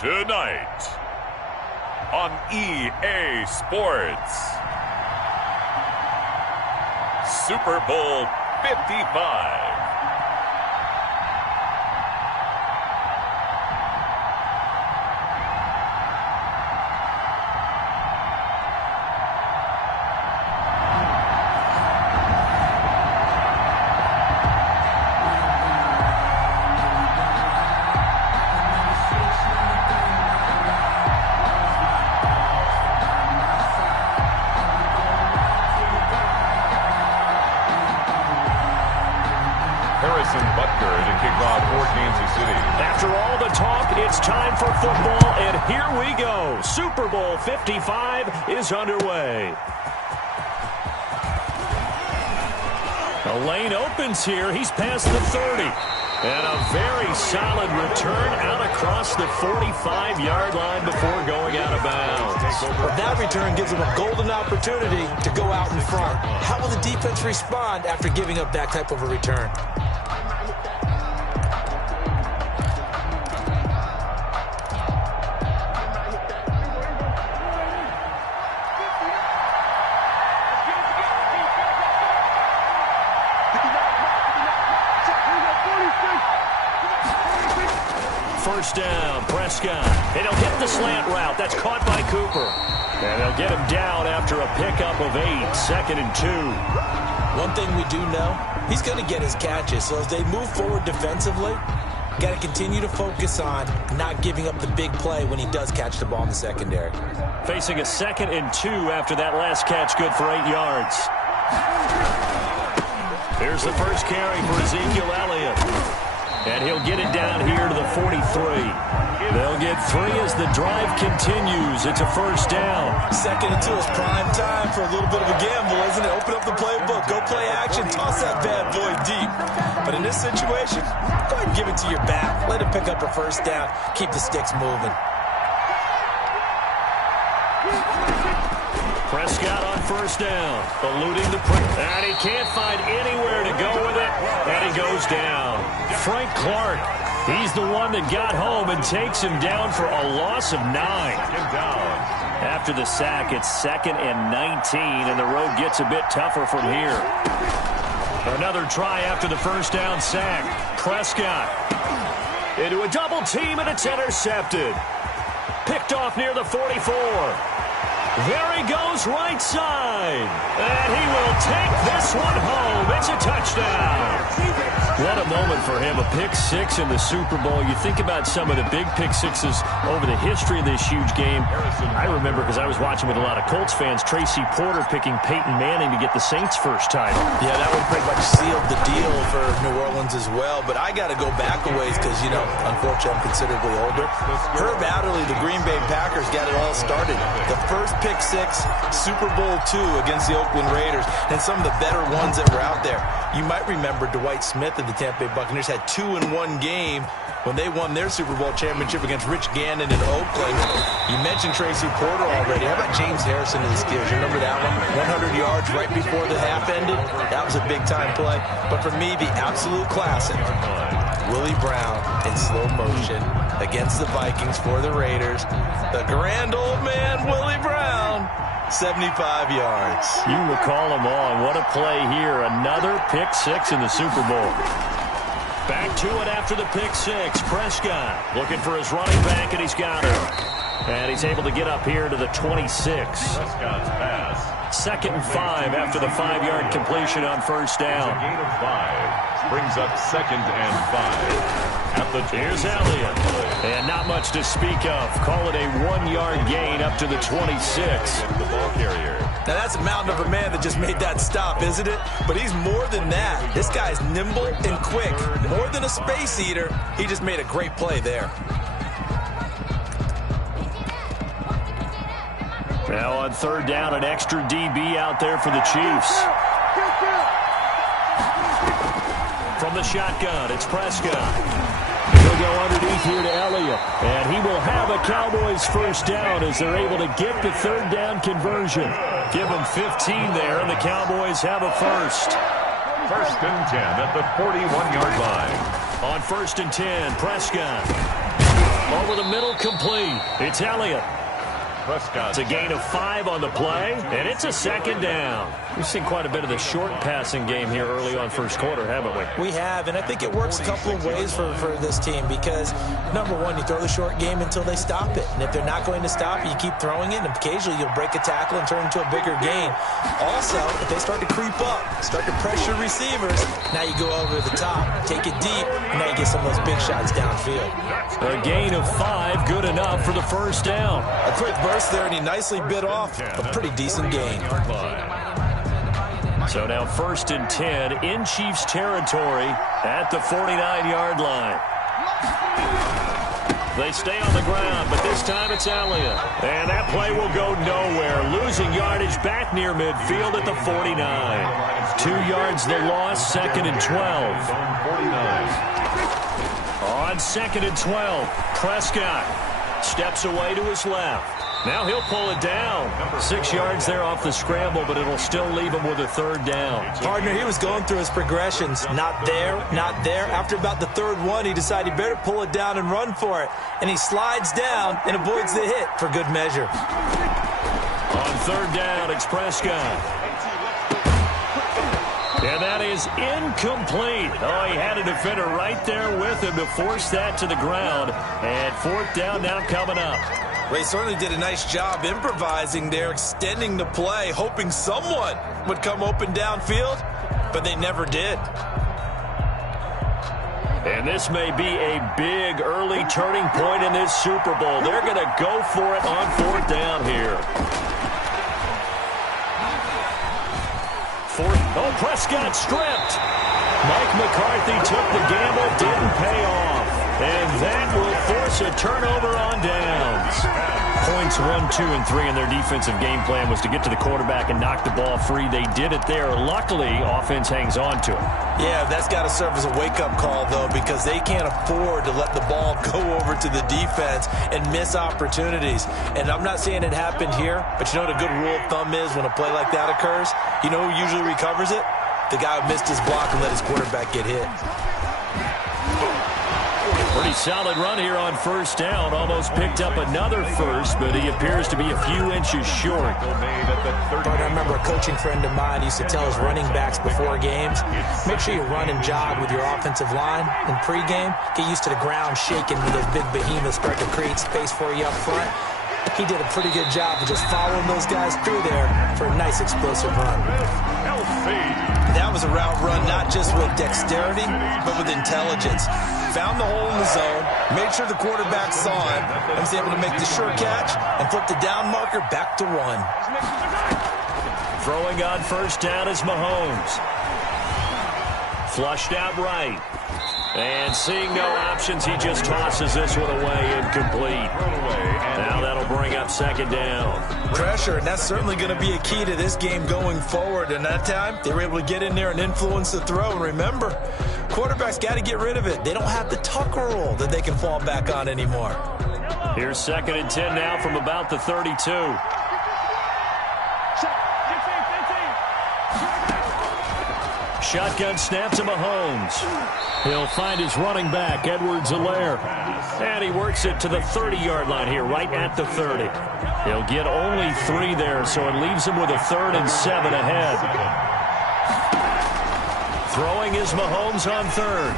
Tonight on EA Sports, Super Bowl 55. After all the talk, it's time for football, and here we go. Super Bowl 55 is underway. The lane opens here. He's past the 30. And a very solid return out across the 45-yard line before going out of bounds. Well, that return gives him a golden opportunity to go out in front. How will the defense respond after giving up that type of a return? First down, Prescott. And he'll get the slant route. That's caught by Cooper. And they'll get him down after a pickup of 8, 2nd and 2. One thing we do know, he's going to get his catches. So as they move forward defensively, got to continue to focus on not giving up the big play when he does catch the ball in the secondary. Facing a 2nd and 2 after that last catch, good for 8 yards. Here's the first carry for Ezekiel Elliott. And he'll get it down here to the 43. They'll get 3 as the drive continues. It's a first down. 2nd and 2 is prime time for a little bit of a gamble, isn't it? Open up the playbook. Go play action. Toss that bad boy deep. But in this situation, go ahead and give it to your back. Let him pick up a first down. Keep the sticks moving. Prescott on first down, eluding the pressure. And he can't find anywhere to go with it, and he goes down. Frank Clark, he's the one that got home and takes him down for a loss of 9. After the sack, it's 2nd and 19, and the road gets a bit tougher from here. Another try after the first down sack. Prescott into a double team, and it's intercepted. Picked off near the 44. There he goes, right side. And he will take this one home. It's a touchdown. What a moment for him, a pick 6 in the Super Bowl. You think about some of the big pick 6s over the history of this huge game. I remember, because I was watching with a lot of Colts fans, Tracy Porter picking Peyton Manning to get the Saints' first title. Yeah, that one pretty much sealed the deal for New Orleans as well. But I got to go back a ways because, you know, unfortunately I'm considerably older. Herb Adderley, the Green Bay Packers, got it all started. The first pick 6, Super Bowl II against the Oakland Raiders, and some of the better ones that were out there. You might remember Dwight Smith of the Tampa Bay Buccaneers had 2 in one game when they won their Super Bowl championship against Rich Gannon in Oakland. You mentioned Tracy Porter already. How about James Harrison of the Steelers? You remember that one? 100 yards right before the half ended. That was a big-time play. But for me, the absolute classic, Willie Brown in slow motion against the Vikings for the Raiders. The grand old man, Willie Brown. 75 yards. You recall them all. What a play here. Another pick 6 in the Super Bowl. Back to it after the pick 6. Prescott looking for his running back, and he's got it. And he's able to get up here to the 26. Prescott's pass. 2nd and 5 after the 5-yard completion on first down. A gain of 5 brings up 2nd and 5. Here's Elliott. And not much to speak of. Call it a 1-yard gain up to the 26. The ball carrier. Now, that's a mountain of a man that just made that stop, isn't it? But he's more than that. This guy's nimble and quick. More than a space eater. He just made a great play there. Now on 3rd down, an extra DB out there for the Chiefs. From the shotgun, it's Prescott. He'll go underneath here to Elliott. And he will have a Cowboys first down as they're able to get the 3rd down conversion. Give them 15 there, and the Cowboys have a first. 1st and 10 at the 41-yard line. On 1st and 10, Prescott. Over the middle, complete. It's Elliott. It's a gain of 5 on the play, and it's a second down. We've seen quite a bit of the short passing game here early on first quarter, haven't we? We have, and I think it works a couple of ways for this team because, number one, you throw the short game until they stop it. And if they're not going to stop it, you keep throwing it, and occasionally you'll break a tackle and turn into a bigger gain. Also, if they start to creep up, start to pressure receivers, now you go over the top, take it deep, and now you get some of those big shots downfield. A gain of 5, good enough for the first down. A quick burst there, and he nicely bit off a pretty decent gain. So now 1st and 10 in Chiefs territory at the 49-yard line. They stay on the ground, but this time it's Elliott. And that play will go nowhere. Losing yardage back near midfield at the 49. 2 yards the loss, 2nd and 12. On 2nd and 12, Prescott steps away to his left. Now he'll pull it down. 6 yards there off the scramble, but it'll still leave him with a 3rd down. Partner, he was going through his progressions. Not there, not there. After about the 3rd one, he decided he better pull it down and run for it. And he slides down and avoids the hit for good measure. On 3rd down, it's Prescott. And that is incomplete. Oh, he had a defender right there with him to force that to the ground. And 4th down now coming up. Well, he certainly did a nice job improvising there, extending the play, hoping someone would come open downfield, but they never did. And this may be a big early turning point in this Super Bowl. They're going to go for it on 4th down here. Oh, Prescott stripped. Mike McCarthy took the gamble, didn't pay off. And that will force a turnover on downs. Points 1, 2, and 3 in their defensive game plan was to get to the quarterback and knock the ball free. They did it there. Luckily, offense hangs on to it. Yeah, that's got to serve as a wake-up call, though, because they can't afford to let the ball go over to the defense and miss opportunities. And I'm not saying it happened here, but you know what a good rule of thumb is when a play like that occurs? You know who usually recovers it? The guy who missed his block and let his quarterback get hit. Pretty solid run here on 1st down. Almost picked up another first, but he appears to be a few inches short. I remember a coaching friend of mine used to tell his running backs before games, make sure you run and jog with your offensive line in pregame. Get used to the ground shaking when those big behemoths start to create space for you up front. He did a pretty good job of just following those guys through there for a nice explosive run. That was a route run not just with dexterity, but with intelligence. Found the hole in the zone, made sure the quarterback saw him, and was able to make the sure catch and flip the down marker back to 1. Throwing on 1st down is Mahomes. Flushed out right. And seeing no options, he just tosses this one away, incomplete. Now that'll bring up 2nd down. Pressure, and that's certainly going to be a key to this game going forward. And that time, they were able to get in there and influence the throw. And remember, quarterbacks got to get rid of it. They don't have the tucker roll that they can fall back on anymore. Here's 2nd and 10 now from about the 32. Shotgun snap to Mahomes. He'll find his running back, Edwards-Helaire. And he works it to the 30-yard line here, right at the 30. He'll get only 3 there, so it leaves him with a 3rd and 7 ahead. Throwing is Mahomes on 3rd.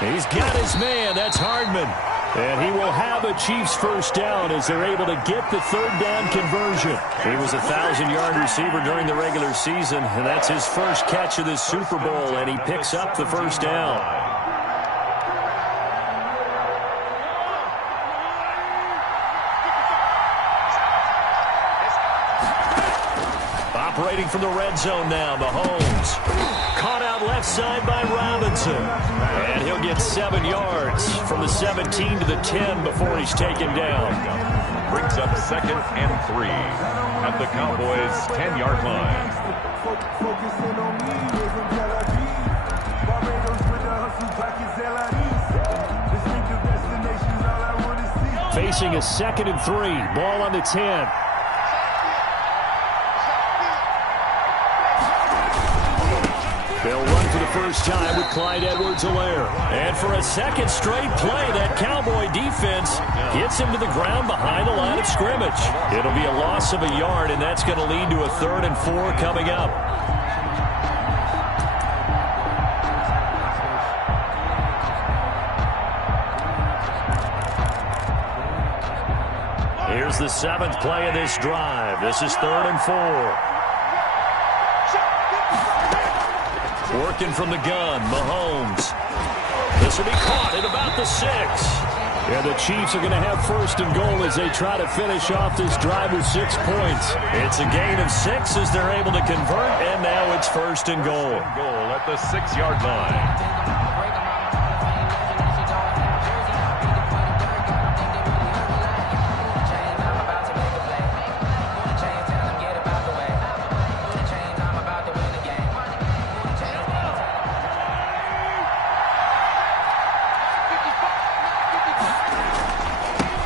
He's got his man. That's Hardman. And he will have a Chiefs 1st down as they're able to get the 3rd down conversion. He was a 1,000-yard receiver during the regular season, and that's his first catch of this Super Bowl, and he picks up the 1st down. Operating from the red zone now, Mahomes. Caught out left side by Robinson. And he'll get 7 yards from the 17 to the 10 before he's taken down. Brings up 2nd and 3 at the Cowboys' 10-yard line. Facing a 2nd and 3. Ball on the 10. They'll run for the first time with Clyde Edwards-Helaire. And for a second straight play, that Cowboy defense gets him to the ground behind the line of scrimmage. It'll be a loss of a yard, and that's going to lead to a 3rd and 4 coming up. Here's the 7th play of this drive. This is 3rd and 4. Working from the gun, Mahomes. This will be caught at about the 6. And the Chiefs are going to have 1st and goal as they try to finish off this drive with 6 points. It's a gain of 6 as they're able to convert, and now it's 1st and goal. Goal at the 6-yard line.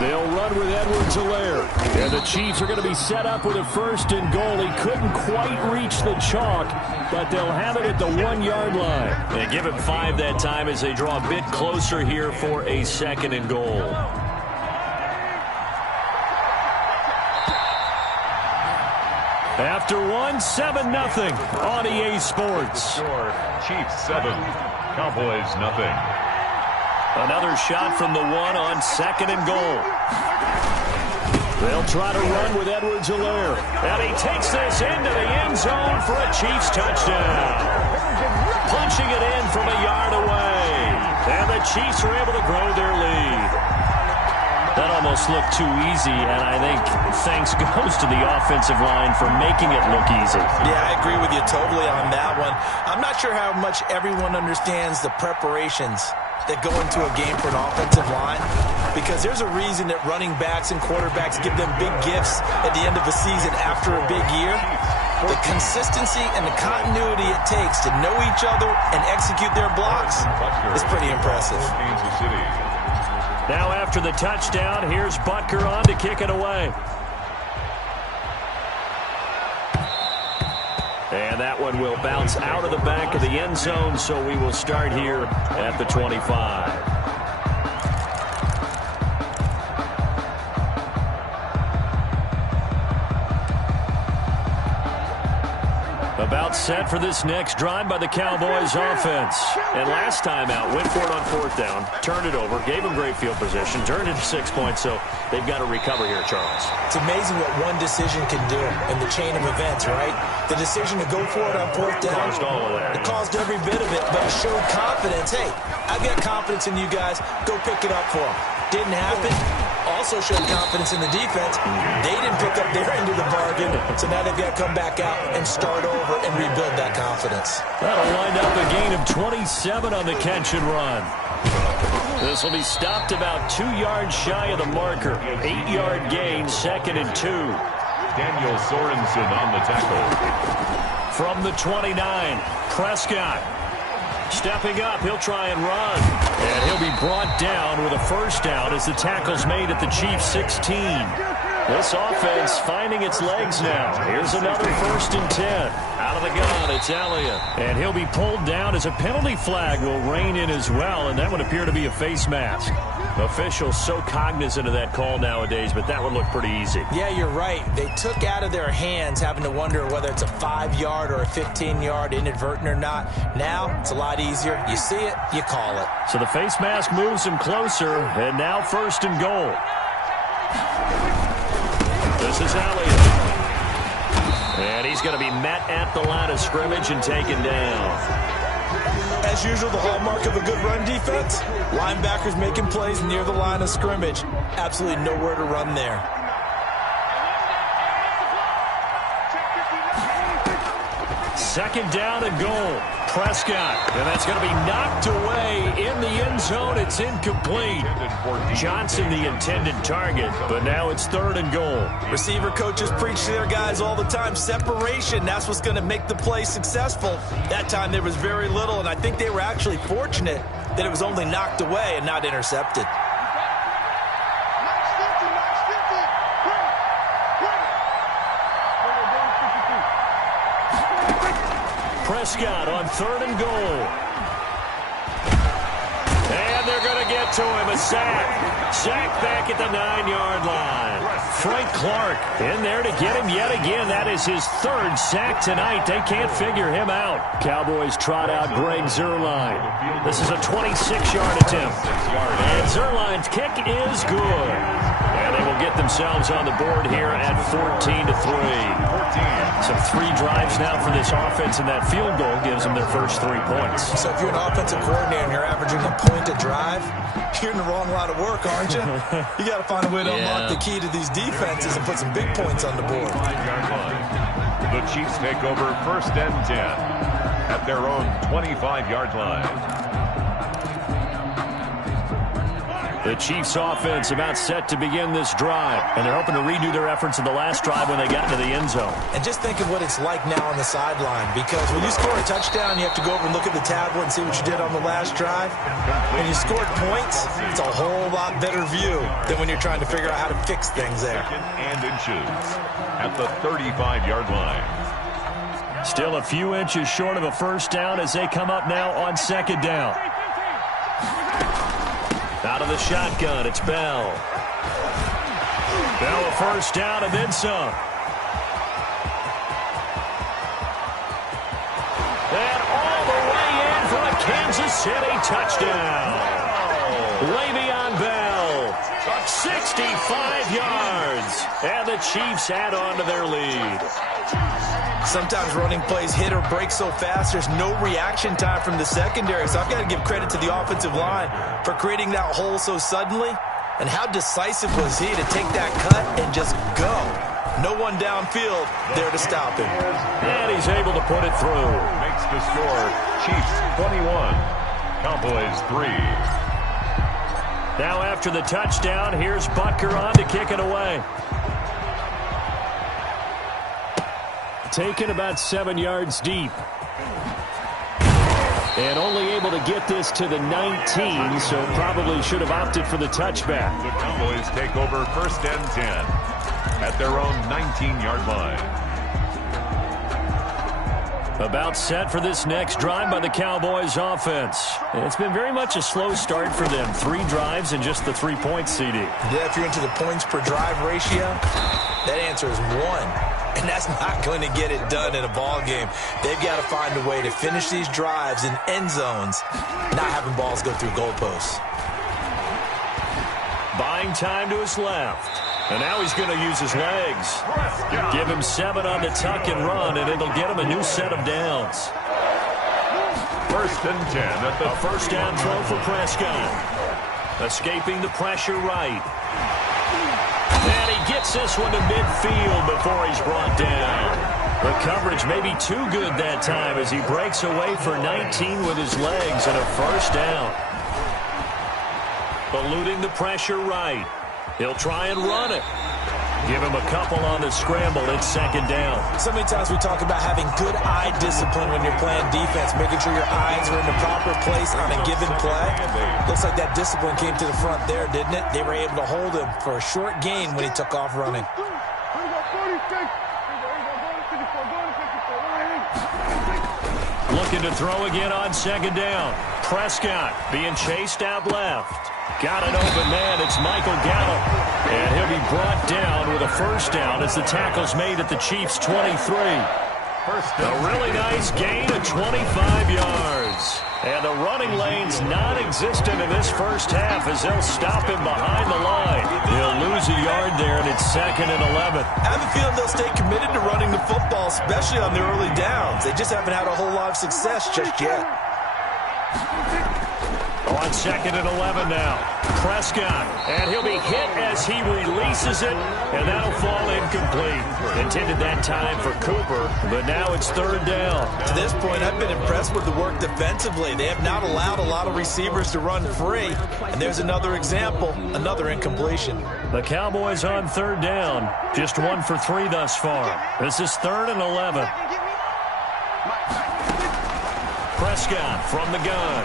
They'll run with Edwards-Helaire. And the Chiefs are going to be set up with a 1st and goal. He couldn't quite reach the chalk, but they'll have it at the 1-yard line. And give him 5 that time as they draw a bit closer here for a 2nd and goal. After 7-0 on EA Sports. Chiefs 7, Cowboys nothing. Another shot from the 1 on 2nd and goal. They'll try to run with Edwards-Helaire. And he takes this into the end zone for a Chiefs touchdown. Punching it in from a yard away. And the Chiefs are able to grow their lead. That almost looked too easy, and I think thanks goes to the offensive line for making it look easy. Yeah, I agree with you totally on that one. I'm not sure how much everyone understands the preparations that go into a game for an offensive line, because there's a reason that running backs and quarterbacks give them big gifts at the end of a season after a big year. The consistency and the continuity it takes to know each other and execute their blocks is pretty impressive. Now after the touchdown, here's Butker on to kick it away. And that one will bounce out of the back of the end zone, so we will start here at the 25. About set for this next drive by the Cowboys offense. And last time out, went for it on 4th down, turned it over, gave them great field position, turned it to 6 points, so they've got to recover here, Charles. It's amazing what one decision can do in the chain of events, right? The decision to go for it on 4th down. Caused all of that. It caused every bit of it, but it showed confidence. Hey, I've got confidence in you guys. Go pick it up for them. Didn't happen. Also showed confidence in the defense. They didn't pick up their end of the bargain, so now they've got to come back out and start over and rebuild that confidence. That'll wind up a gain of 27 on the catch and run. This will be stopped about 2 yards shy of the marker. 8-yard gain, 2nd and 2. Daniel Sorensen on the tackle. From the 29, Prescott. Stepping up, he'll try and run. And he'll be brought down with a 1st down as the tackle's made at the Chiefs' 16. This offense finding its legs now. Here's another 1st and 10. Out of the gun, it's Elliott. And he'll be pulled down as a penalty flag will rein in as well, and that would appear to be a face mask. Officials so cognizant of that call nowadays, but that would look pretty easy. Yeah, you're right. They took out of their hands having to wonder whether it's a 5-yard or a 15-yard inadvertent or not. Now, it's a lot easier. You see it, you call it. So the face mask moves him closer, and now 1st and goal. This is Elliott. And he's going to be met at the line of scrimmage and taken down. As usual, the hallmark of a good run defense, linebackers making plays near the line of scrimmage. Absolutely nowhere to run there. Second down and goal. Prescott. And that's going to be knocked away in the end zone. It's incomplete. Johnson, the intended target, but now it's 3rd and goal. Receiver coaches preach to their guys all the time. Separation, that's what's going to make the play successful. That time there was very little, and I think they were actually fortunate that it was only knocked away and not intercepted. Prescott on 3rd and goal. And they're going to get to him. A sack. Sack back at the 9-yard line. Frank Clark in there to get him yet again. That is his 3rd sack tonight. They can't figure him out. Cowboys trot out Greg Zuerlein. This is a 26-yard attempt. And Zuerlein's kick is good. And they will get themselves on the board here at 14-3. So 3 drives now for this offense, and that field goal gives them their first 3 points. So if you're an offensive coordinator and you're averaging a point a drive, you're in the wrong line of work, aren't you? You got to find a way to unlock the key to these defenses and put some big points on the board. The Chiefs take over 1st and 10 at their own 25-yard line. The Chiefs offense about set to begin this drive, and they're hoping to redo their efforts in the last drive when they got into the end zone. And just think of what it's like now on the sideline, because when you score a touchdown, you have to go over and look at the tablet and see what you did on the last drive. When you scored points, it's a whole lot better view than when you're trying to figure out how to fix things there. And inches at the 35-yard line. Still a few inches short of a first down as they come up now on 2nd down. Out of the shotgun, it's Bell. Bell a first down and then some. And all the way in for a Kansas City touchdown. Le'Veon Bell, 65 yards. And the Chiefs add on to their lead. Sometimes running plays hit or break so fast, there's no reaction time from the secondary. So I've got to give credit to the offensive line for creating that hole so suddenly. And how decisive was he to take that cut and just go? No one downfield there to stop him. And he's able to put it through. Makes the score Chiefs 21, Cowboys 3. Now after the touchdown, here's Butker on to kick it away. Taken about 7 yards deep. And only able to get this to the 19, so probably should have opted for the touchback. The Cowboys take over 1st and 10 at their own 19-yard line. About set for this next drive by the Cowboys offense. And it's been very much a slow start for them. 3 drives and just the 3 points, CD. Yeah, if you're into the points per drive ratio, that answer is 1. And that's not going to get it done in a ball game. They've got to find a way to finish these drives in end zones, not having balls go through goalposts. Buying time to his left. And now he's going to use his legs. Give him 7 on the tuck and run, and it'll get him a new set of downs. 1st and 10 at the first down throw for Prescott. Escaping the pressure right. And he gets this one to midfield before he's brought down. The coverage may be too good that time as he breaks away for 19 with his legs and a first down. Eluding the pressure right. He'll try and run it. Give him a couple on the scramble. It's 2nd down. So many times we talk about having good eye discipline when you're playing defense, making sure your eyes are in the proper place on a given play. Looks like that discipline came to the front there, didn't it? They were able to hold him for a short gain when he took off running. Looking to throw again on 2nd down. Prescott being chased out left. Got an open man. It's Michael Gallup. And he'll be brought down with a first down as the tackle's made at the Chiefs' 23. A really nice gain of 25 yards. And the running lane's non-existent in this first half as they'll stop him behind the line. He'll lose a yard there, and it's 2nd and 11. I have a feeling they'll stay committed to running the football, especially on the early downs. They just haven't had a whole lot of success just yet. On 2nd and 11 now. Prescott, and he'll be hit as he releases it, and that'll fall incomplete. Intended that time for Cooper, but now it's 3rd down. To this point, I've been impressed with the work defensively. They have not allowed a lot of receivers to run free, and there's another example, another incompletion. The Cowboys on 3rd down, just 1 for 3 thus far. This is 3rd and 11. Prescott from the gun.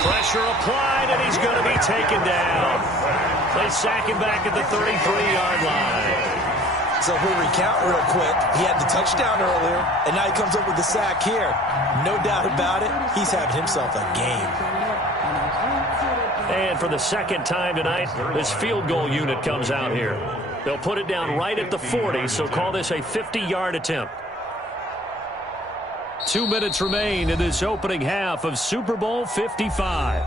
Pressure applied, and he's going to be taken down. They sack him back at the 33-yard line. So he'll recount real quick. He had the touchdown earlier, and now he comes up with the sack here. No doubt about it, he's having himself a game. And for the second time tonight, this field goal unit comes out here. They'll put it down right at the 40, so call this a 50-yard attempt. 2 minutes remain in this opening half of Super Bowl 55.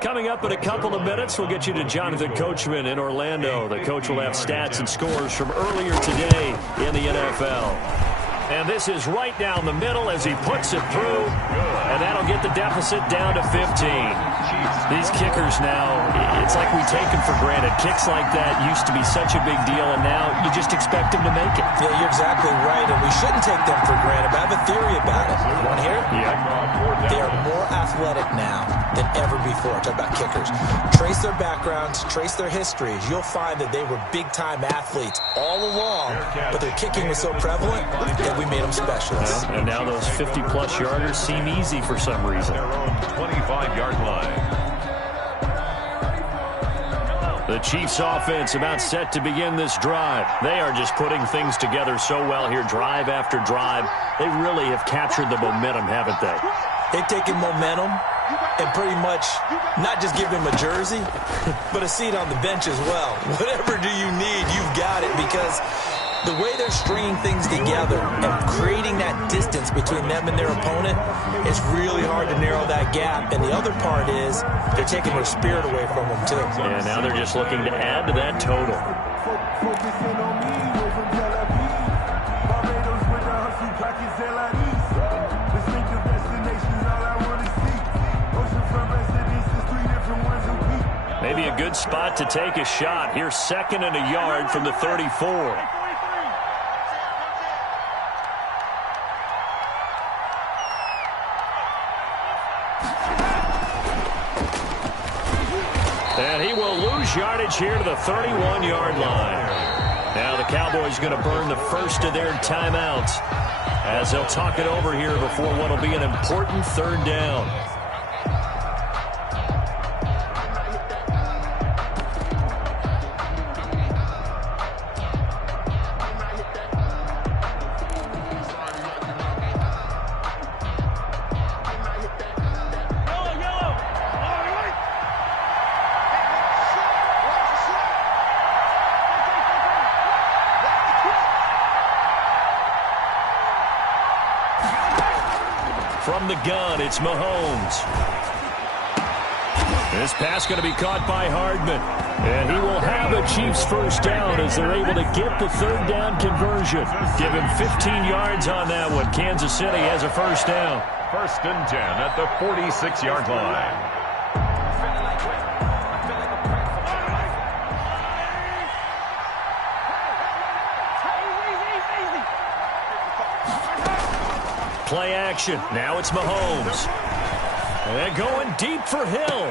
Coming up in a couple of minutes, we'll get you to Jonathan Coachman in Orlando. The coach will have stats and scores from earlier today in the NFL. And this is right down the middle as he puts it through, and that'll get the deficit down to 15. These kickers now, it's like we take them for granted. Kicks like that used to be such a big deal, and now you just expect them to make it. Yeah, you're exactly right, and we shouldn't take them for granted, but I have a theory about it. You want to hear it? Yeah. They are more athletic now than ever before. Talk about kickers. Trace their backgrounds, trace their histories. You'll find that they were big-time athletes all along, but their kicking was so prevalent that we made them specialists. And now those 50-plus yarders seem easy for some reason. Their own 25-yard line. The Chiefs offense about set to begin this drive. They are just putting things together so well here, drive after drive. They really have captured the momentum, haven't they? They've taken momentum and pretty much not just give him a jersey, but a seat on the bench as well. Whatever do you need, you've got it, because the way they're stringing things together and creating that distance between them and their opponent, it's really hard to narrow that gap. And the other part is they're taking their spirit away from them, too. And now they're just looking to add to that total. Maybe a good spot to take a shot. Here's 2nd and a yard from the 34. And he will lose yardage here to the 31-yard line. Now the Cowboys going to burn the first of their timeouts as they'll talk it over here before what will be an important 3rd down. From the gun, it's Mahomes. This pass going to be caught by Hardman. And he will have a Chiefs first down as they're able to get the 3rd down conversion. Give him 15 yards on that one. Kansas City has a first down. 1st and 10 at the 46-yard line. Play action. Now it's Mahomes. And going deep for Hill.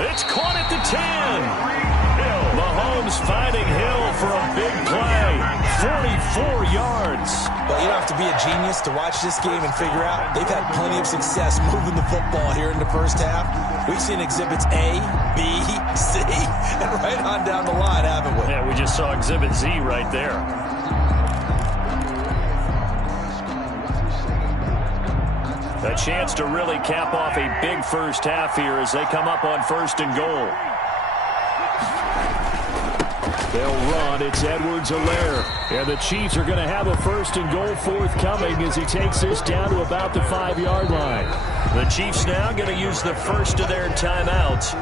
It's caught at the 10. Mahomes finding Hill for a big play. 44 yards. Well, you don't have to be a genius to watch this game and figure out they've had plenty of success moving the football here in the first half. We've seen exhibits A, B, C, and right on down the line, haven't we? Yeah, we just saw exhibit Z right there. A chance to really cap off a big first half here as they come up on 1st and goal. They'll run. It's Edwards-Helaire. And the Chiefs are going to have a 1st and goal forthcoming as he takes this down to about the 5-yard line. The Chiefs now going to use the first of their timeouts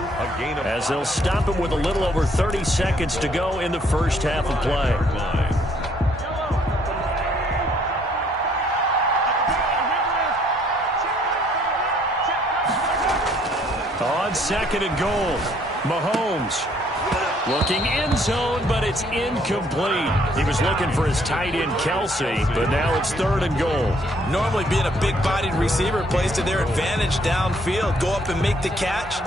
as they'll stop him with a little over 30 seconds to go in the first half of play. On 2nd and goal, Mahomes looking end zone, but it's incomplete. He was looking for his tight end, Kelsey, but now it's 3rd and goal. Normally being a big-bodied receiver plays to their advantage downfield. Go up and make the catch,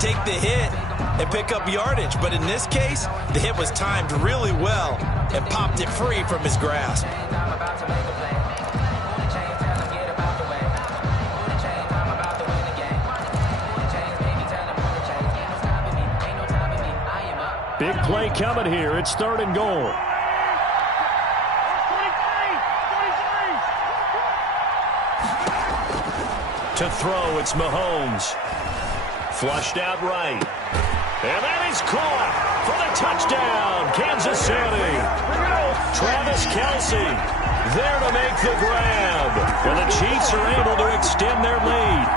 take the hit, and pick up yardage. But in this case, the hit was timed really well and popped it free from his grasp. play coming here. It's 3rd and goal. To throw, it's Mahomes. Flushed out right. And that is caught for the touchdown, Kansas City. Travis Kelce there to make the grab. And the Chiefs are able to extend their lead.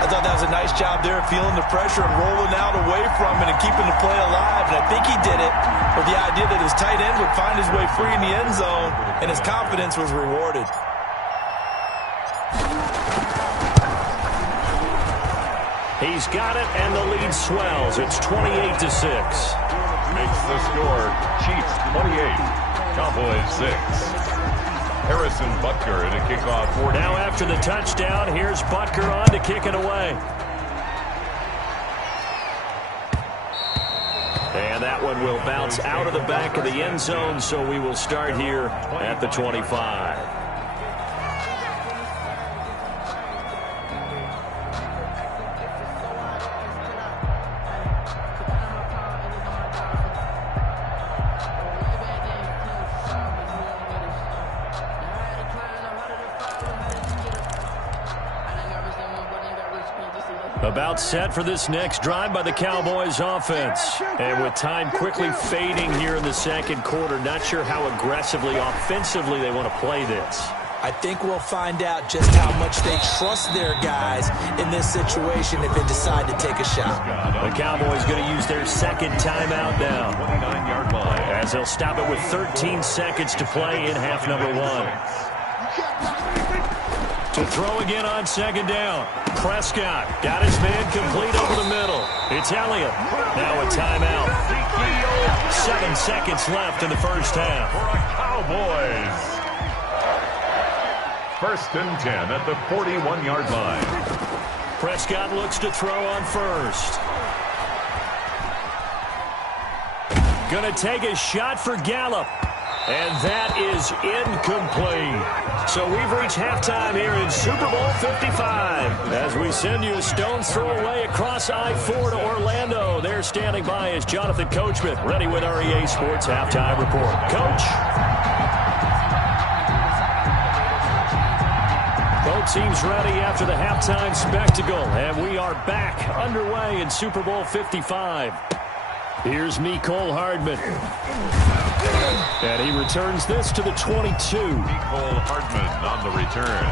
I thought that was a nice job there, feeling the pressure and rolling out away from it and keeping the play alive. And I think he did it with the idea that his tight end would find his way free in the end zone, and his confidence was rewarded. He's got it, and the lead swells. It's 28-6. Makes the score Chiefs 28, Cowboys 6. Harrison Butker in a kickoff 40. Now after the touchdown, here's Butker on to kick it away. And that one will bounce out of the back of the end zone, so we will start here at the 25. About set for this next drive by the Cowboys offense. And with time quickly fading here in the second quarter, not sure how aggressively, offensively they want to play this. I think we'll find out just how much they trust their guys in this situation if they decide to take a shot. The Cowboys going to use their second timeout now. 29-yard line. As they'll stop it with 13 seconds to play in half number 1. To throw again on second down. Prescott got his man complete over the middle. It's Elliott. Now a timeout. 7 seconds left in the first half. For a Cowboys. 1st and 10 at the 41-yard line. Prescott looks to throw on first. Going to take a shot for Gallup. And that is incomplete. So we've reached halftime here in Super Bowl 55. As we send you a stone's throw away across I-4 to Orlando. There standing by is Jonathan Coachman, ready with our EA Sports Halftime Report. Coach. Both teams ready after the halftime spectacle. And we are back underway in Super Bowl 55. Here's Mecole Hardman. And he returns this to the 22. Mecole Hardman on the return.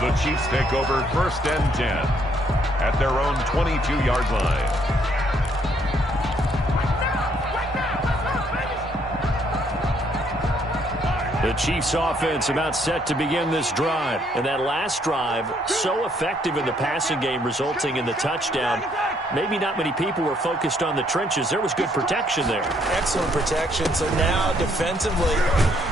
The Chiefs take over 1st and 10 at their own 22-yard line. The Chiefs offense about set to begin this drive. And that last drive, so effective in the passing game, resulting in the touchdown. Maybe not many people were focused on the trenches. There was good protection there. Excellent protection. So now defensively,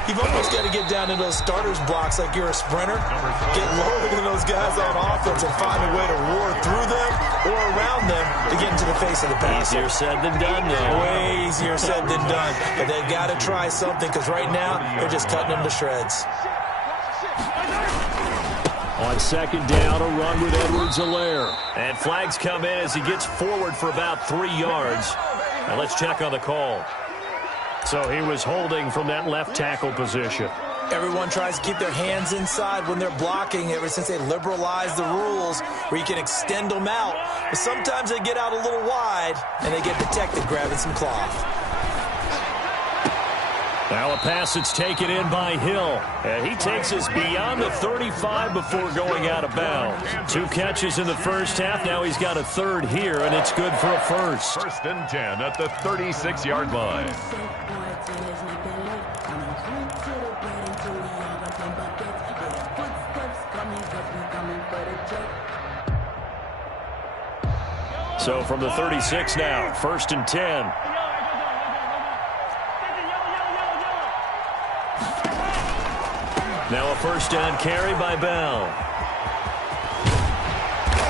you've almost got to get down to those starters blocks like you're a sprinter. Get lower than those guys on offense and find a way to roar through them or around them to get into the face of the pass. Easier said than done, though. Way easier said than done. But they've got to try something because right now they're just cutting them to shreds. On second down, a run with Edwards-Helaire. And flags come in as he gets forward for about 3 yards. Now let's check on the call. So he was holding from that left tackle position. Everyone tries to keep their hands inside when they're blocking ever since they liberalized the rules where you can extend them out. But sometimes they get out a little wide and they get detected grabbing some cloth. Now a pass that's taken in by Hill. And he takes us beyond the 35 before going out of bounds. 2 catches in the first half. Now he's got a third here, and it's good for a first. 1st and 10 at the 36-yard line. So from the 36 now, 1st and 10. Now a first down carry by Bell.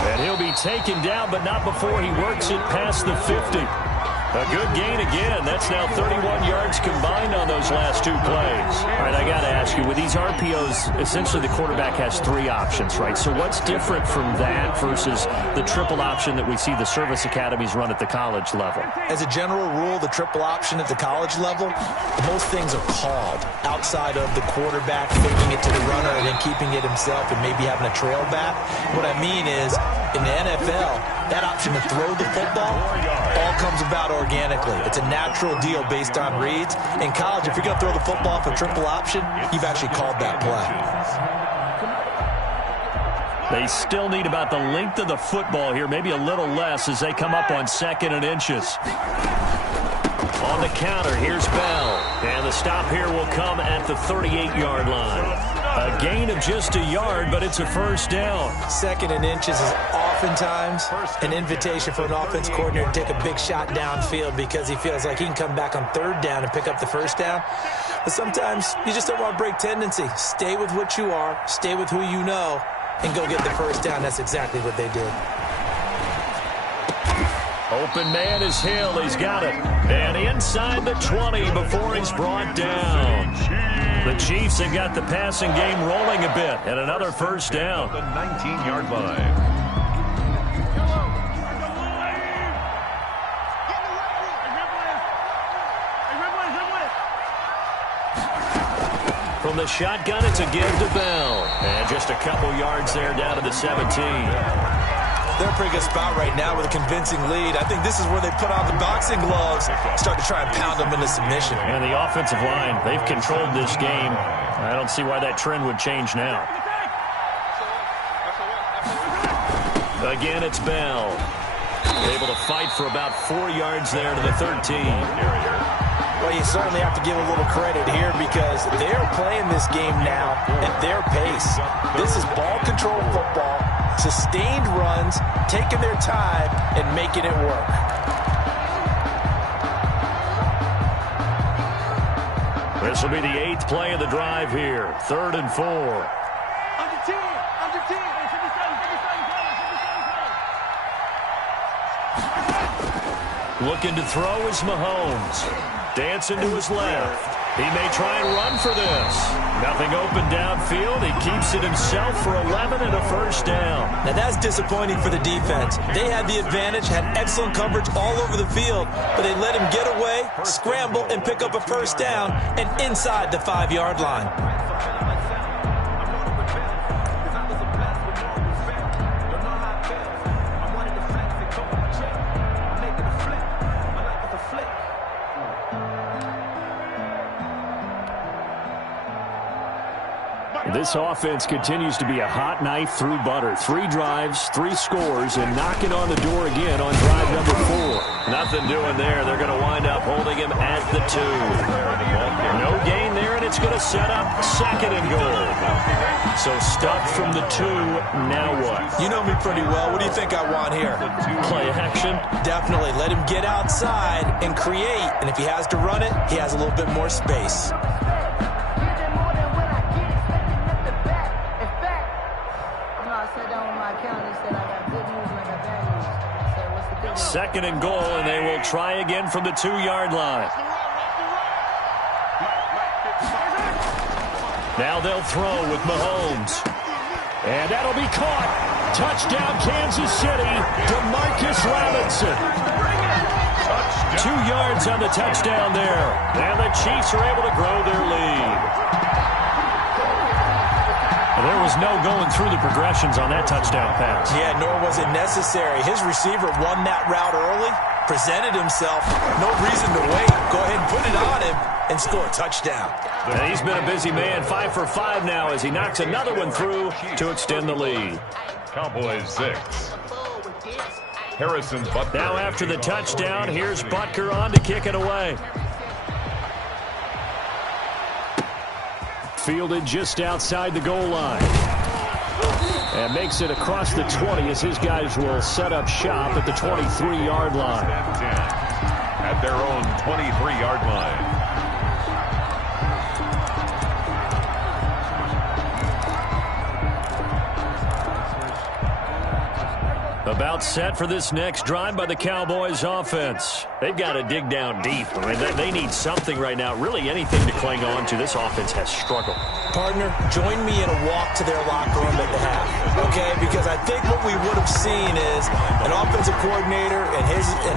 And he'll be taken down, but not before he works it past the 50. A good gain again. That's now 31 yards combined on those last two plays. All right, I got to ask you, with these RPOs, essentially the quarterback has three options, right? So what's different from that versus the triple option that we see the service academies run at the college level? As a general rule, the triple option at the college level, most things are called outside of the quarterback faking it to the runner and then keeping it himself and maybe having a trail back. What I mean is, in the NFL, that option to throw the football all comes about organically. It's a natural deal based on reads. In college, if you're going to throw the football for triple option, you've actually called that play. They still need about the length of the football here, maybe a little less as they come up on 2nd and inches. On the counter, here's Bell. And the stop here will come at the 38-yard line. A gain of just a yard, but it's a first down. 2nd and inches is oftentimes an invitation for an offense coordinator to take a big shot downfield because he feels like he can come back on 3rd down and pick up the first down. But sometimes you just don't want to break tendency. Stay with what you are, stay with who you know, and go get the first down. That's exactly what they did. Open man is Hill. He's got it. And inside the 20 before he's brought down. The Chiefs have got the passing game rolling a bit. And another first down. The 19-yard line. From the shotgun, it's a give to Bell. And just a couple yards there down to the 17. They're in a pretty good spot right now with a convincing lead. I think this is where they put on the boxing gloves, start to try and pound them into submission. And the offensive line, they've controlled this game. I don't see why that trend would change now. Again, it's Bell. Able to fight for about 4 yards there to the 13. Well, you certainly have to give a little credit here because they're playing this game now at their pace. This is ball control football, sustained runs, taking their time, and making it work. This will be the 8th play of the drive here. 3rd and 4. Under 10. Looking to throw is Mahomes. Dancing to his left. He may try and run for this. Nothing open downfield. He keeps it himself for 11 and a first down. Now that's disappointing for the defense. They had the advantage, had excellent coverage all over the field, but they let him get away, scramble, and pick up a first down and inside the 5-yard line. This offense continues to be a hot knife through butter. 3 drives, 3 scores, and knocking on the door again on drive number 4. Nothing doing there. They're going to wind up holding him at the 2. No gain there, and it's going to set up 2nd and goal. So stuck from the 2. Now what? You know me pretty well. What do you think I want here? Play action? Definitely. Let him get outside and create. And if he has to run it, he has a little bit more space. Second and goal, and they will try again from the 2-yard line. Now they'll throw with Mahomes. And that'll be caught. Touchdown, Kansas City. DeMarcus Robinson. 2 yards on the touchdown there. And the Chiefs are able to grow their lead. There was no going through the progressions on that touchdown pass. Yeah, nor was it necessary. His receiver won that route early, presented himself. No reason to wait. Go ahead and put it on him and score a touchdown. And he's been a busy man, 5 for 5 now as he knocks another one through to extend the lead. Cowboys 6. Harrison Butker. Now after the touchdown, here's Butker on to kick it away. Fielded just outside the goal line. And makes it across the 20 as his guys will set up shop at the 23-yard line. At their own 23-yard line. About set for this next drive by the Cowboys offense. They've got to dig down deep. I mean, they need something right now, really anything to cling on to. This offense has struggled. Partner, join me in a walk to their locker room at the half, okay? Because I think what we would have seen is an offensive coordinator and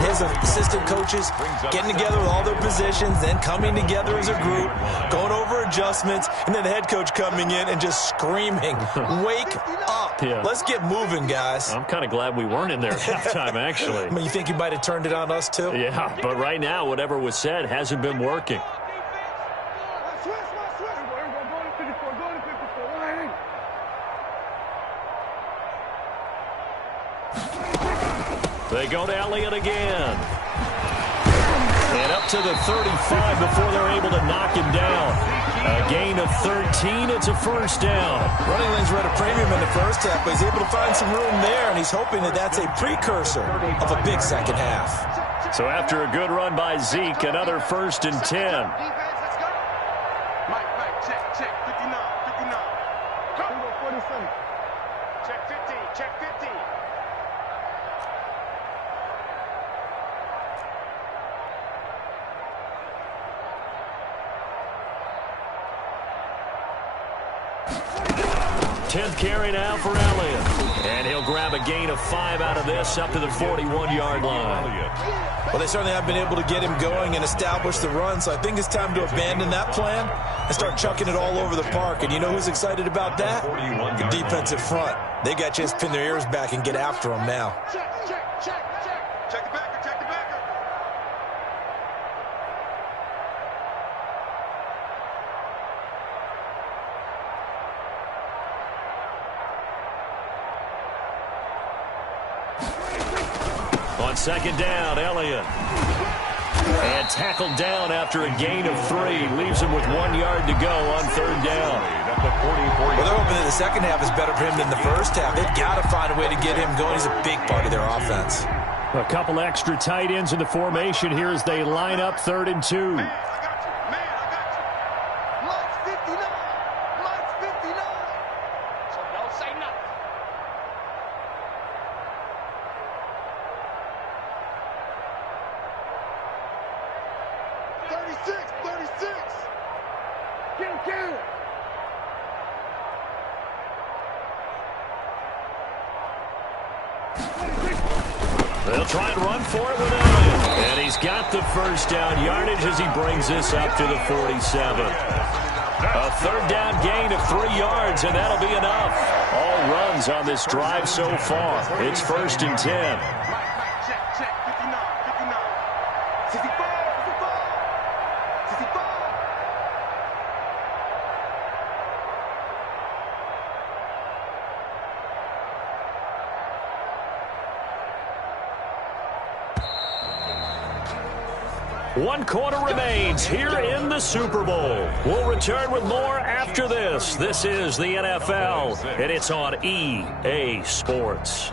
his assistant coaches getting together with all their positions, then coming together as a group, going over adjustments, and then the head coach coming in and just screaming, "Wake up. Yeah. Let's get moving, guys." I'm kind of glad we weren't in there at halftime, actually. I mean, you think you might have turned it on us, too? Yeah, but right now, whatever was said hasn't been working. They go to Elliott again. And up to the 35 before they're able to knock him down. A gain of 13. It's a first down. Running lanes were at a premium in the first half, but he's able to find some room there, and he's hoping that that's a precursor of a big second half. So after a good run by Zeke, another 1st and 10. Mike, check, 59. Check 15. Tenth carry now for Elliott. And he'll grab a gain of 5 out of this up to the 41-yard line. Well, they certainly have been able to get him going and establish the run, so I think it's time to abandon that plan and start chucking it all over the park. And you know who's excited about that? The defensive front. They got a chance to pin their ears back and get after him now. Check the backer. 2nd down, Elliott. And tackled down after a gain of 3. Leaves him with 1 yard to go on 3rd down. Well, they're hoping that the second half is better for him than the first half. They've got to find a way to get him going. He's a big part of their offense. A couple extra tight ends in the formation here as they line up 3rd and 2. Man, I got you. Mike's 59. So don't say nothing. Get him. They'll try and run for it with Elliott. And he's got the first down yardage as he brings this up to the 47. A 3rd down gain of 3 yards, and that'll be enough. All runs on this drive so far. It's 1st and 10. Check. 59. 65. One quarter remains here in the Super Bowl. We'll return with more after this. This is the NFL, and it's on EA Sports.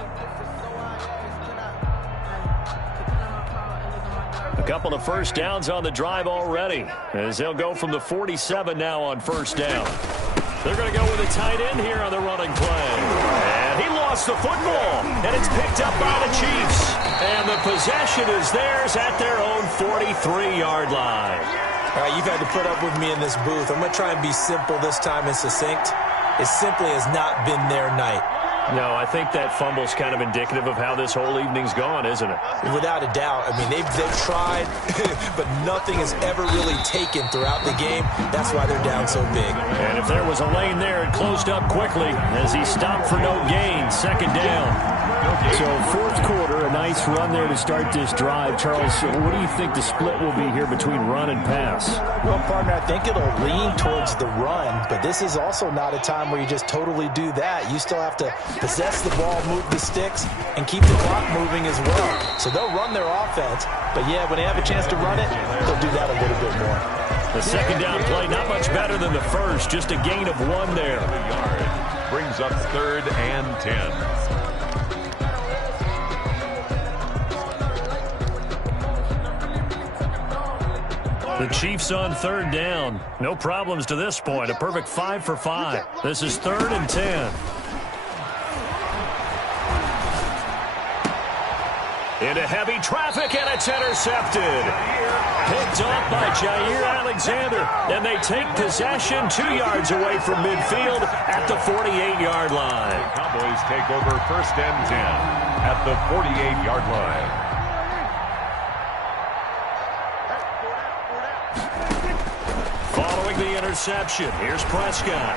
A couple of first downs on the drive already, as they'll go from the 47 now on 1st down. They're going to go with a tight end here on the running play. And he lost the football, and it's picked up by the Chiefs. And the possession is theirs at their own 43-yard line. All right, you've had to put up with me in this booth. I'm going to try and be simple this time and succinct. It simply has not been their night. No, I think that fumble's kind of indicative of how this whole evening's gone, isn't it? Without a doubt. I mean, they've tried, but nothing has ever really taken throughout the game. That's why they're down so big. And if there was a lane there, it closed up quickly as he stopped for no gain. 2nd down. So 4th quarter, a nice run there to start this drive. Charles, what do you think the split will be here between run and pass? Well, partner, I think it'll lean towards the run, but this is also not a time where you just totally do that. You still have to possess the ball, move the sticks, and keep the clock moving as well. So they'll run their offense, but yeah, when they have a chance to run it, they'll do that a little bit more. The 2nd down play, not much better than the first, just a gain of 1 there. Brings up 3rd and 10. The Chiefs on 3rd down. No problems to this point. A perfect 5 for 5. This is 3rd and 10. Into heavy traffic, and it's intercepted. Picked off by JAYCya260's, and they take possession 2 yards away from midfield at the 48-yard line. The Cowboys take over 1st and 10 at the 48-yard line. Following the interception, here's Prescott.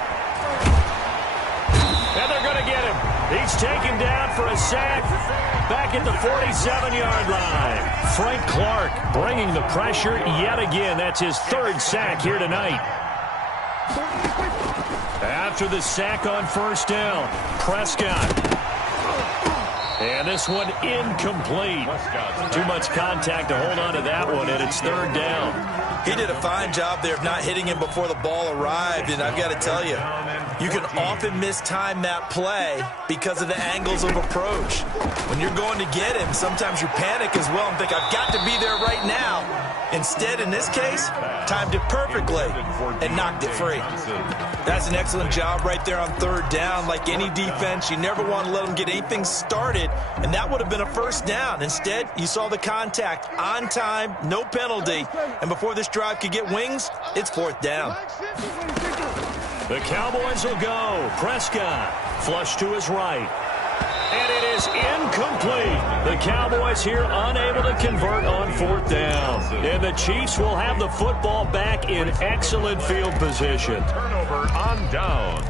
And they're going to get him. He's taken down for a sack back at the 47-yard line. Frank Clark bringing the pressure yet again. That's his 3rd sack here tonight. After the sack on 1st down, Prescott. And this one incomplete. Too much contact to hold on to that one, and it's 3rd down. He did a fine job there of not hitting him before the ball arrived, and I've got to tell you, you can often mistime that play because of the angles of approach. When you're going to get him, sometimes you panic as well and think, I've got to be there right now. Instead, in this case, timed it perfectly and knocked it free. That's an excellent job right there on 3rd down. Like any defense, you never want to let them get anything started, and that would have been a 1st down. Instead, you saw the contact on time, no penalty, and before this drive could get wings, it's 4th down. The Cowboys will go. Prescott, flush to his right. And it is incomplete. The Cowboys here unable to convert on 4th down. And the Chiefs will have the football back in excellent field position. Turnover on downs.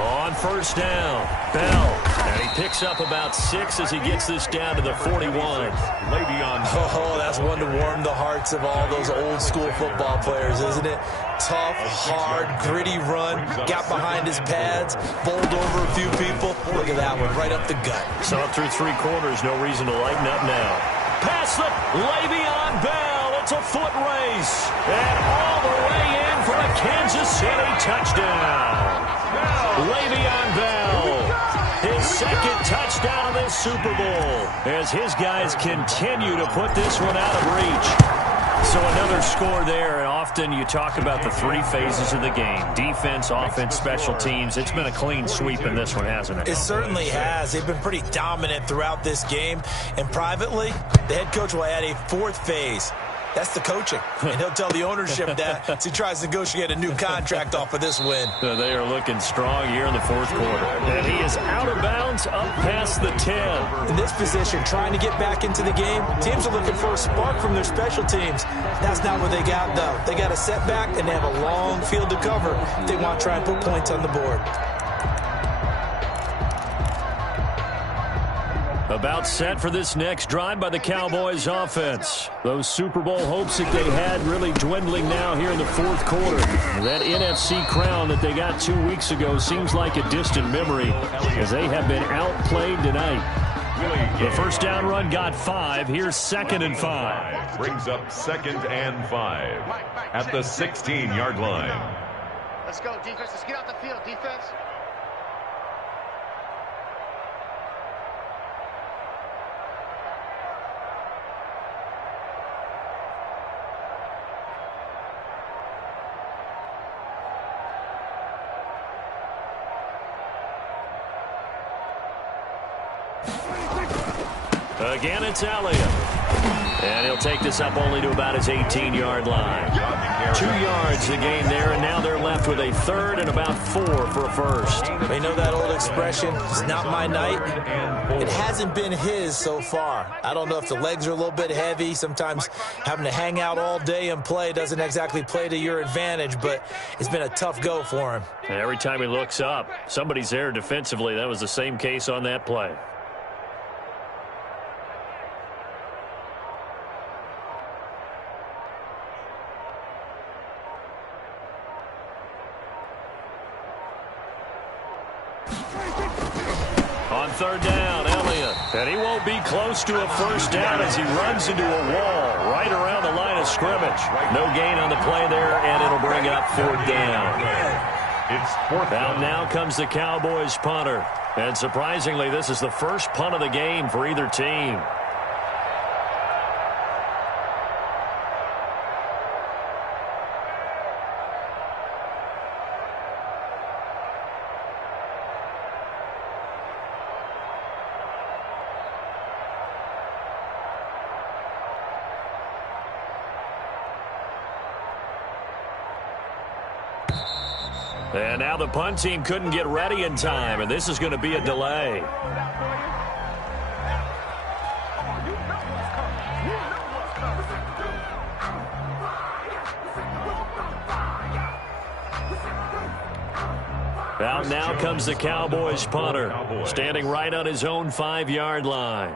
On 1st down, Bell. And he picks up about 6 as he gets this down to the 41. Oh, that's one to warm the hearts of all those old school football players, isn't it? Tough, hard, gritty run. Got behind his pads, bowled over a few people. Look at that one, right up the gut. So up through 3 quarters, no reason to lighten up now. Pass the Le'Veon Bell. It's a foot race. And all the way in for a Kansas City touchdown. Le'Veon Bell, his 2nd touchdown of this Super Bowl, as his guys continue to put this one out of reach. So another score there, and often you talk about the 3 phases of the game: defense, offense, special teams. It's been a clean sweep in this one, hasn't it? It certainly has. They've been pretty dominant throughout this game, and privately, the head coach will add a 4th phase. That's the coaching, and he'll tell the ownership that as he tries to negotiate a new contract off of this win. They are looking strong here in the 4th quarter. And he is out of bounds up past the 10. In this position, trying to get back into the game, teams are looking for a spark from their special teams. That's not what they got, though. They got a setback, and they have a long field to cover if they want to try and put points on the board. About set for this next drive by the Cowboys offense. Those Super Bowl hopes that they had really dwindling now here in the 4th quarter. That NFC crown that they got 2 weeks ago seems like a distant memory as they have been outplayed tonight. The 1st down run got 5. Here's 2nd and 5. Brings up 2nd and 5 at the 16-yard line. Let's go, defense. Let's get out the field, defense. Again, it's Elliott. And he'll take this up only to about his 18-yard line. 2 yards the gain there, and now they're left with a 3rd and about 4 for a 1st. They know that old expression, it's not my night. It hasn't been his so far. I don't know if the legs are a little bit heavy. Sometimes having to hang out all day and play doesn't exactly play to your advantage, but it's been a tough go for him. And every time he looks up, somebody's there defensively. That was the same case on that play. On 3rd down, Elliott. And he won't be close to a 1st down as he runs into a wall right around the line of scrimmage. No gain on the play there, and it'll bring up 4th down. It's fourth Out down. now comes the Cowboys punter. And surprisingly, this is the first punt of the game for either team. And now the punt team couldn't get ready in time, and this is going to be a delay. Out now comes the Cowboys punter, standing right on his own 5-yard line.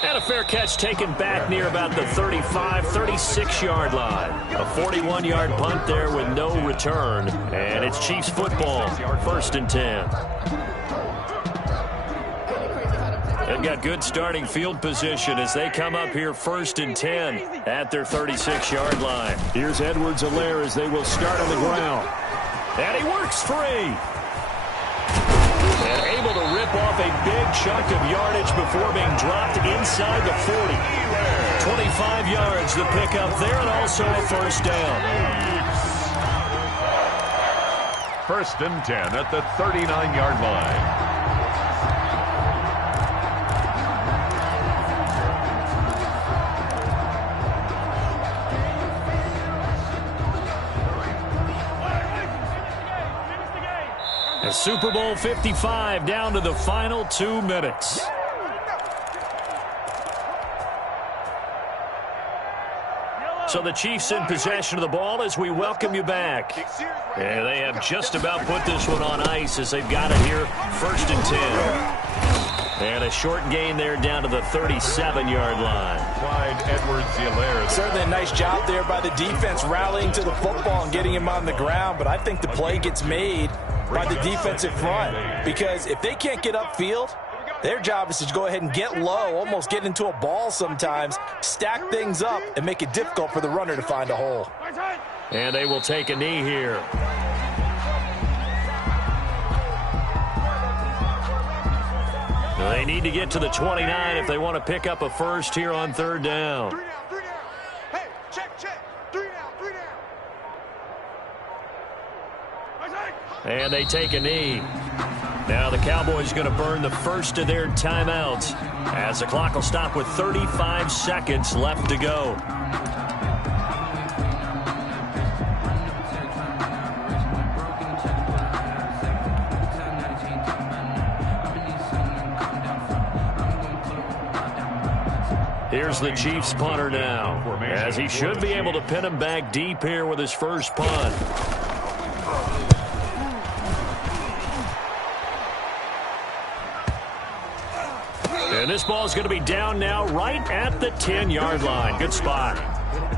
And a fair catch taken back near about the 35, 36-yard line. A 41-yard punt there with no return. And it's Chiefs football, 1st and 10. They've got good starting field position as they come up here 1st and 10 at their 36-yard line. Here's Edwards-Helaire as they will start on the ground. And he works free. And able to rip off a big chunk of yardage before being dropped inside the 40. 25 yards to pick up there, and also a 1st down. 1st and 10 at the 39-yard line. Super Bowl 55 down to the final 2 minutes. So the Chiefs in possession of the ball as we welcome you back. And they have just about put this one on ice as they've got it here 1st and 10. And a short gain there down to the 37-yard line. Clyde Edwards-Helaire. Certainly a nice job there by the defense rallying to the football and getting him on the ground, but I think the play gets made by the defensive front, because if they can't get upfield, their job is to go ahead and get low, almost get into a ball sometimes, stack things up, and make it difficult for the runner to find a hole. And they will take a knee here. They need to get to the 29 if they want to pick up a first here on 3rd down. 3 down. Hey, check. 3 down. And they take a knee. Now the Cowboys going to burn the first of their timeouts as the clock will stop with 35 seconds left to go. Here's the Chiefs punter now, as he should be able to pin him back deep here with his first punt. And this ball is going to be down now right at the 10-yard line. Good spot.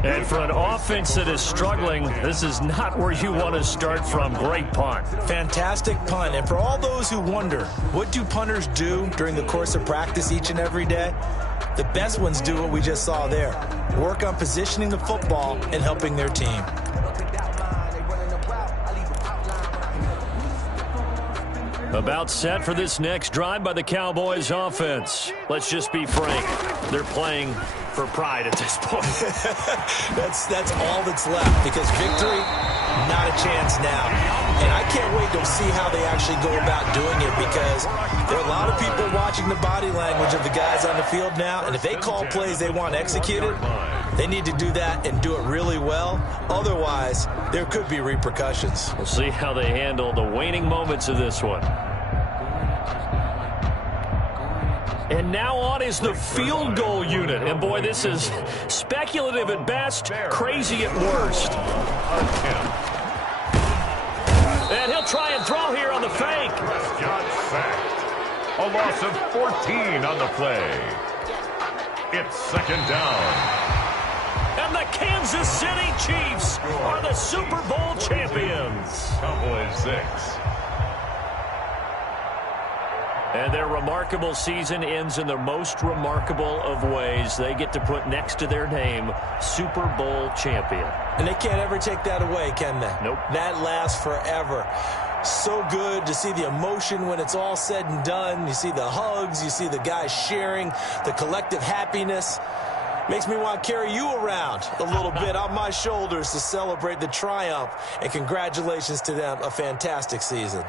And for an offense that is struggling, this is not where you want to start from. Great punt. Fantastic punt. And for all those who wonder, what do punters do during the course of practice each and every day? The best ones do what we just saw there. Work on positioning the football and helping their team. About set for this next drive by the Cowboys offense. Let's just be frank. They're playing for pride at this point. That's all that's left, because victory, not a chance now. And I can't wait to see how they actually go about doing it, because there are a lot of people watching the body language of the guys on the field now, and if they call plays they want executed, they need to do that and do it really well. Otherwise, there could be repercussions. We'll see how they handle the waning moments of this one. And now on is the field goal unit. And boy, this is speculative at best, crazy at worst. And he'll try and throw here on the fake. A loss of 14 on the play. It's 2nd down. And the Kansas City Chiefs are the Super Bowl champions. Cowboys 6. And their remarkable season ends in the most remarkable of ways. They get to put next to their name, Super Bowl champion. And they can't ever take that away, can they? Nope. That lasts forever. So good to see the emotion when it's all said and done. You see the hugs, you see the guys sharing, the collective happiness. Makes me want to carry you around a little bit on my shoulders to celebrate the triumph. And congratulations to them. A fantastic season.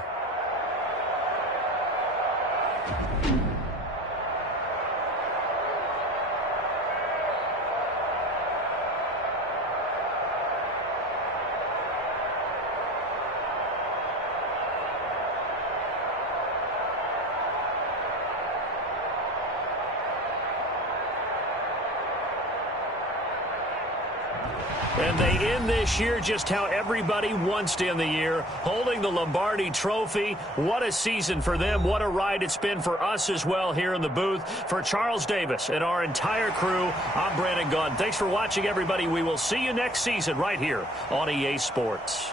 And they end this year just how everybody wants to end the year, holding the Lombardi Trophy. What a season for them. What a ride it's been for us as well here in the booth. For Charles Davis and our entire crew, I'm Brandon Gaudin. Thanks for watching, everybody. We will see you next season right here on EA Sports.